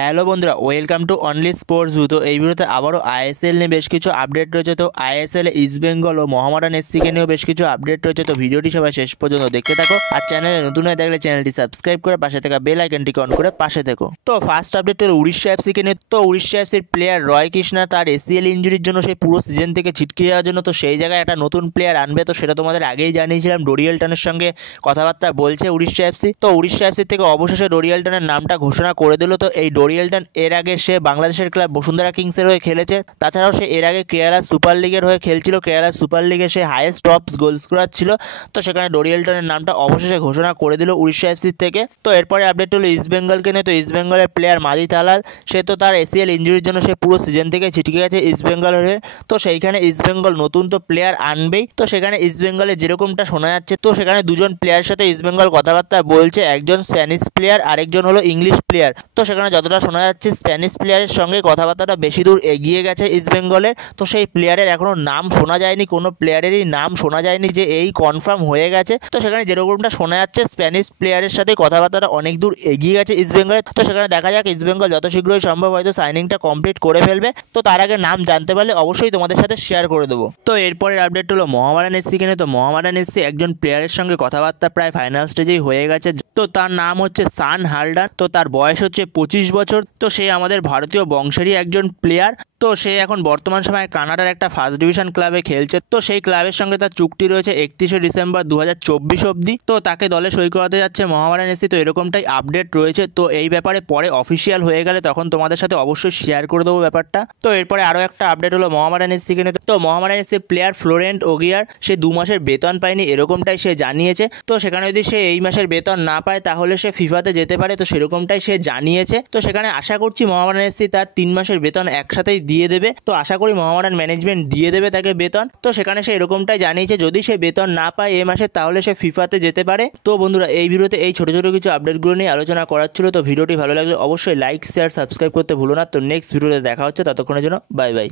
Hello বন্ধুরা, welcome to only sports view. তো এই ভিডিওতে আবারও আইএসএল নিয়ে বেশ কিছু আপডেট রয়েছে। তো আইএসএল ইস্ট বেঙ্গল ও মোহামেডান এসসিকে নিয়েও বেশ কিছু আপডেট রয়েছে। তো ভিডিওটি সবাই শেষ পর্যন্ত দেখতে থাকো, আর চ্যানেলে নতুন হয়ে থাকলে চ্যানেলটি সাবস্ক্রাইব করে পাশে থাকা বেল আইকনটিকে অন করে পাশে থেকো। তো ফার্স্ট আপডেট হলো উড়িষ্যা এফসিকে নিয়ে। তো উড়িষ্যা এফসির প্লেয়ার রয় কৃষ্ণা তার এসিএল ইঞ্জুরির জন্য সেই পুরো সিজন থেকে ছিটকে যাওয়ার জন্য তো সেই জায়গায় একটা নতুন প্লেয়ার আনবে। তো সেটা তোমাদের আগেই জানিয়েছিলাম, ডোরিয়েলটনের সঙ্গে কথাবার্তা বলছে উড়িষ্যা এফসি। তো উড়িষ্যা এফসি থেকে অবশেষে ডোরিয়েলটনের নামটা ঘোষণা করে দিল। তো এই ডোরিয়েলটন এর আগে সে বাংলাদেশের ক্লাব বসুন্ধরা কিংসের হয়ে খেলেছে। তাছাড়াও সে এর আগে কেরালা সুপার লিগের হয়ে খেলছিল। কেরালা সুপার লিগে সে হাইয়েস্ট টপস গোল স্কোরার ছিল। তো সেখানে ডোরিয়েলটনের নামটা অবশেষে ঘোষণা করে দিল উড়িষ্যা এফসি থেকে। তো এরপরে আপডেট হলো ইস্ট বেঙ্গলকে নিয়ে। তো ইস্ট বেঙ্গলের প্লেয়ার মাদি তালাল, সে তো তার এসিএল ইঞ্জুরির জন্য সে পুরো সিজন থেকে ছিটকে গেছে ইস্ট বেঙ্গলের হয়ে। তো সেইখানে ইস্ট বেঙ্গল নতুন তো প্লেয়ার আনবেই। তো সেখানে ইস্ট বেঙ্গলে যেরকমটা শোনা যাচ্ছে, তো সেখানে দুজন প্লেয়ারের সাথে ইস্ট বেঙ্গল কথাবার্তা বলছে, একজন স্প্যানিশ প্লেয়ার আরেকজন হলো ইংলিশ প্লেয়ার। তো সেখানে যতটা শোনা যাচ্ছে স্প্যানিশ প্লেয়ারের সঙ্গে কথাবার্তাটা বেশি দূর এগিয়ে গেছে ইস্ট বেঙ্গলে। তো সেই প্লেয়ারের এখনও নাম শোনা যায়নি, কোনো প্লেয়ারেরই নাম শোনা যায়নি যে এই কনফার্ম হয়ে গেছে। তো সেখানে যেরকমটা শোনা যাচ্ছে স্প্যানিশ প্লেয়ারের সাথে কথাবার্তাটা অনেক দূর এগিয়ে গেছে ইস্ট বেঙ্গলে। তো সেখানে দেখা যাক ইস্ট বেঙ্গল যত শীঘ্রই সম্ভব হয়তো সাইনিংটা কমপ্লিট করে ফেলবে। তো তার আগে নাম জানতে পারলে অবশ্যই তোমাদের সাথে শেয়ার করে দেবো। তো এরপরের আপডেট হলো মোহামেডান এসসিকে নিয়ে। তো মোহামেডান এসসি একজন প্লেয়ারের সঙ্গে কথাবার্তা প্রায় ফাইনাল স্টেজেই হয়ে গেছে। তো তার নাম হচ্ছে সান হালডার। তো তার বয়স হচ্ছে 25 বছর। তো সে আমাদের ভারতীয় বংশেরই একজন প্লেয়ার। তো সে এখন বর্তমান সময়ে কানাডার একটা ফার্স্ট ডিভিশন ক্লাবে খেলছে। তো সেই ক্লাবের সঙ্গে তার চুক্তি রয়েছে 31শে ডিসেম্বর 2024 অবধি। তো তাকে দলে সই করাতে যাচ্ছে মোহামেডান এসসি। তো এরকমটাই আপডেট রয়েছে। তো এই ব্যাপারে পরে অফিসিয়াল হয়ে গেলে তখন তোমাদের সাথে অবশ্যই শেয়ার করে দেবো ব্যাপারটা। তো এরপরে আরও একটা আপডেট হলো মোহামেডান এসসিকে নিয়ে। তো মোহামেডান এসসি প্লেয়ার ফ্লোরেন্ট ওগিয়ার সে 2 মাসের বেতন পায়নি, এরকমটাই সে জানিয়েছে। তো সেখানে যদি সে এই মাসের বেতন না পায় তাহলে সে ফিফাতে যেতে পারে। তো সেরকমটাই সে জানিয়েছে। তো সেখানে আশা করছি মোহামেডান এসসি তার 3 মাসের বেতন একসাথেই দিয়ে দেবে। তো আশা করি মোহামেডান ম্যানেজমেন্ট দিয়ে দেবে তাকে বেতন। তো সেখানে সে এরকমটাই জানিয়েছে, যদি সে বেতন না পায় এই মাসে তাহলে সে ফিফাতে যেতে পারে। তো বন্ধুরা, এই ভিডিওতে এই ছোটো ছোটো কিছু আপডেটগুলো নিয়ে আলোচনা করার ছিল। তো ভিডিওটি ভালো লাগলে অবশ্যই লাইক শেয়ার সাবস্ক্রাইব করতে ভুলো না। তো নেক্সট ভিডিওতে দেখা হচ্ছে, ততক্ষণের জন্য বাই বাই।